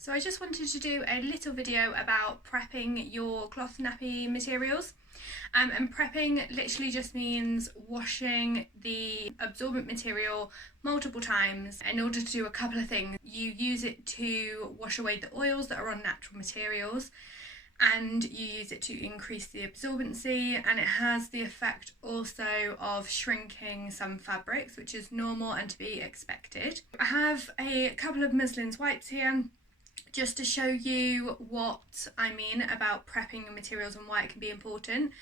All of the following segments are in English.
So I just wanted to do a little video about prepping your cloth nappy materials. And prepping literally just means washing the absorbent material multiple times in order to do a couple of things. You use it to wash away the oils that are on natural materials, and you use it to increase the absorbency, and it has the effect also of shrinking some fabrics, which is normal and to be expected. I have a couple of muslins wipes here just to show you what I mean about prepping materials and why it can be important.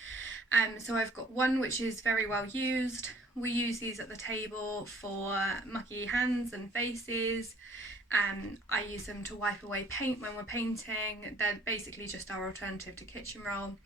So I've got one which is very well used. We use these at the table for mucky hands and faces. I use them to wipe away paint when we're painting. They're basically just our alternative to kitchen roll.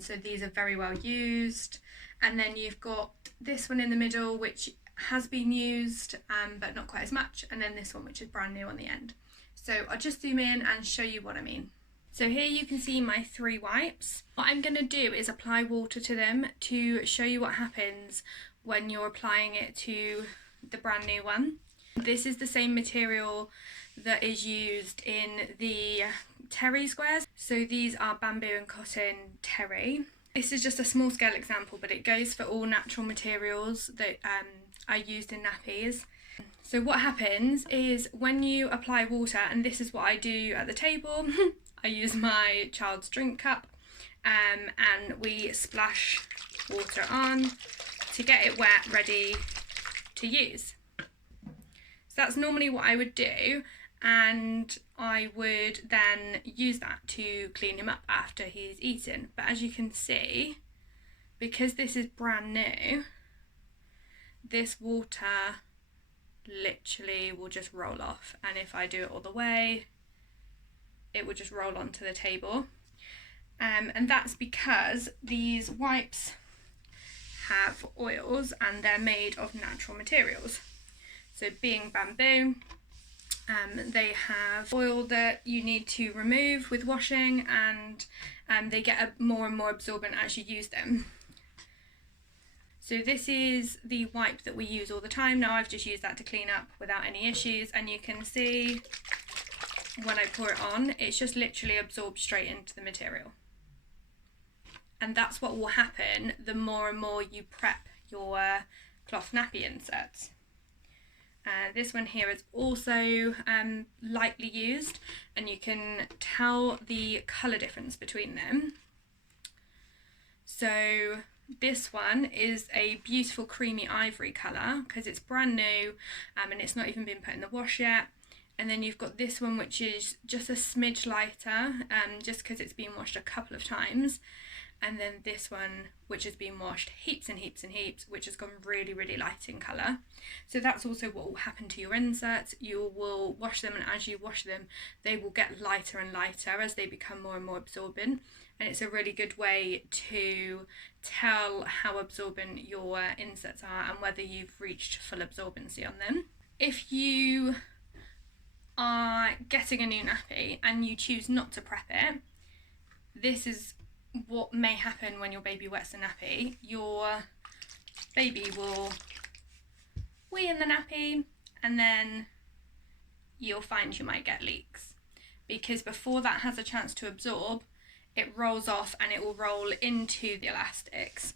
So these are very well used. And then you've got this one in the middle which has been used but not quite as much, and then this one which is brand new on the end. So I'll just zoom in and show you what I mean. So here you can see my 3 wipes. What I'm going to do is apply water to them to show you what happens when you're applying it to the brand new one. This is the same material that is used in the terry squares. So these are bamboo and cotton terry. This is just a small scale example, but it goes for all natural materials that are used in nappies. So what happens is when you apply water, and this is what I do at the table, I use my child's drink cup and we splash water on to get it wet, ready to use. So that's normally what I would do, and I would then use that to clean him up after he's eaten. But as you can see, because this is brand new, this water literally will just roll off, and if I do it all the way, it will just roll onto the table. And that's because these wipes have oils and they're made of natural materials. So being bamboo, they have oil that you need to remove with washing, and they get more and more absorbent as you use them. So this is the wipe that we use all the time. Now I've just used that to clean up without any issues, and you can see when I pour it on, it's just literally absorbed straight into the material. And that's what will happen the more and more you prep your cloth nappy inserts. This one here is also lightly used, and you can tell the colour difference between them. So this one is a beautiful creamy ivory colour because it's brand new and it's not even been put in the wash yet. And then you've got this one which is just a smidge lighter just because it's been washed a couple of times. And then this one which has been washed heaps and heaps and heaps, which has gone really, really light in colour. So that's also what will happen to your inserts. You will wash them, and as you wash them they will get lighter and lighter as they become more and more absorbent. And it's a really good way to tell how absorbent your inserts are and whether you've reached full absorbency on them. If you are getting a new nappy and you choose not to prep it, this is what may happen when your baby wets the nappy. Your baby will wee in the nappy, and then you'll find you might get leaks, because before that has a chance to absorb, it rolls off and it will roll into the elastics.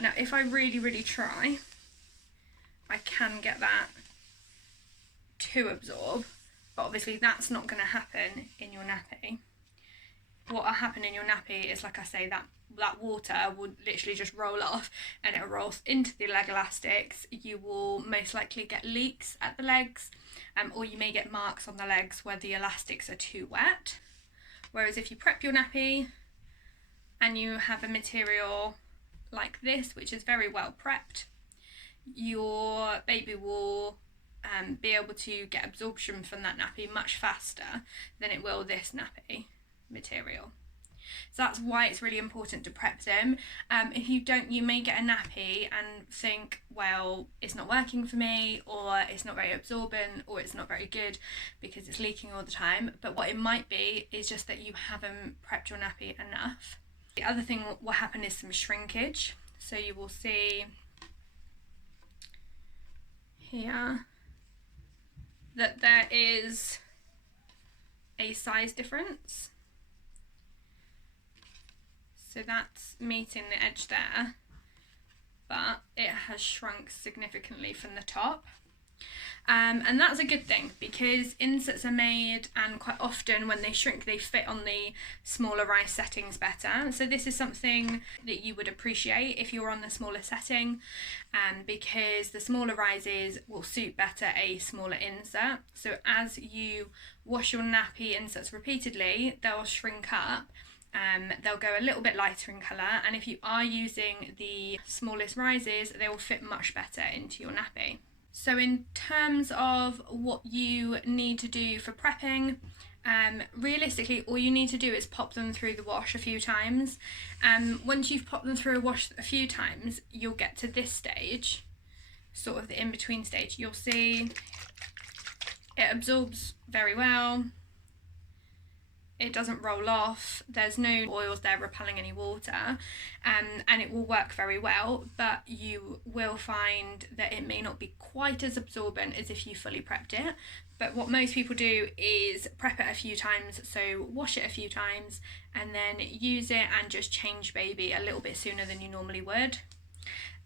Now if I really, really try, I can get that to absorb, but obviously that's not going to happen in your nappy. What will happen in your nappy is, like I say, that water will literally just roll off and it'll roll into the leg elastics. You will most likely get leaks at the legs, or you may get marks on the legs where the elastics are too wet. Whereas if you prep your nappy and you have a material like this, which is very well prepped, your baby will be able to get absorption from that nappy much faster than it will this nappy material. So that's why it's really important to prep them. If you don't, you may get a nappy and think, well, it's not working for me, or it's not very absorbent, or it's not very good because it's leaking all the time. But what it might be is just that you haven't prepped your nappy enough. The other thing what will happen is some shrinkage. So you will see here that there is a size difference. So that's meeting the edge there, but it has shrunk significantly from the top. And that's a good thing, because inserts are made, and quite often when they shrink they fit on the smaller rise settings better. So this is something that you would appreciate if you're on the smaller setting, because the smaller rises will suit better a smaller insert. So as you wash your nappy inserts repeatedly, they'll shrink up. They'll go a little bit lighter in colour, and if you are using the smallest rises, they will fit much better into your nappy. So in terms of what you need to do for prepping, realistically all you need to do is pop them through the wash a few times. Once you've popped them through a wash a few times, you'll get to this stage, sort of the in-between stage. You'll see it absorbs very well. It doesn't roll off, there's no oils there repelling any water, and it will work very well, but you will find that it may not be quite as absorbent as if you fully prepped it. But what most people do is prep it a few times, so wash it a few times and then use it and just change baby a little bit sooner than you normally would.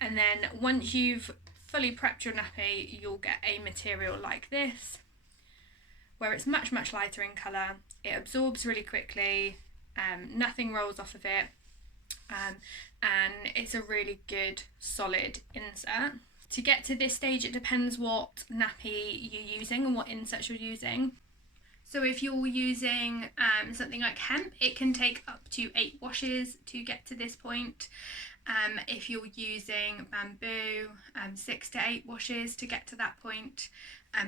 And then once you've fully prepped your nappy, you'll get a material like this, where it's much lighter in colour, it absorbs really quickly, nothing rolls off of it, and it's a really good solid insert. To get to this stage, it depends what nappy you're using and what inserts you're using. So if you're using something like hemp, it can take up to 8 washes to get to this point. If you're using bamboo, 6 to 8 washes to get to that point.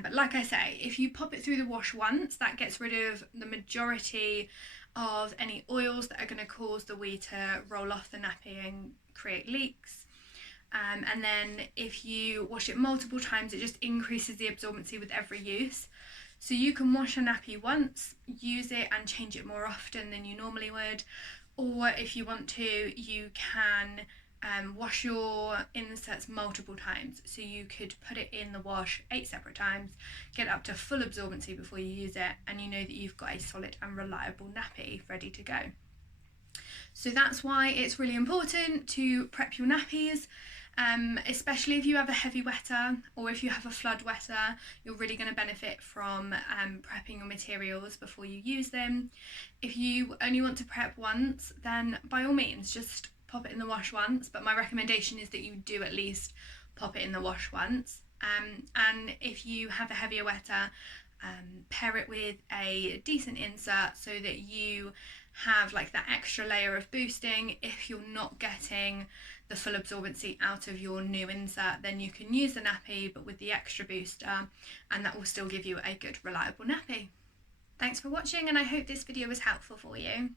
But like I say, if you pop it through the wash once, that gets rid of the majority of any oils that are going to cause the wee to roll off the nappy and create leaks. And then if you wash it multiple times, it just increases the absorbency with every use. So you can wash a nappy once, use it and change it more often than you normally would. Or if you want to, you can wash your inserts multiple times. So you could put it in the wash 8 separate times, get up to full absorbency before you use it, and you know that you've got a solid and reliable nappy ready to go. So that's why it's really important to prep your nappies, especially if you have a heavy wetter or if you have a flood wetter. You're really going to benefit from prepping your materials before you use them. If you only want to prep once, then by all means just pop it in the wash once, but my recommendation is that you do at least pop it in the wash once. And if you have a heavier wetter, pair it with a decent insert so that you have like that extra layer of boosting. If you're not getting the full absorbency out of your new insert, then you can use the nappy but with the extra booster, and that will still give you a good reliable nappy. Thanks for watching, and I hope this video was helpful for you.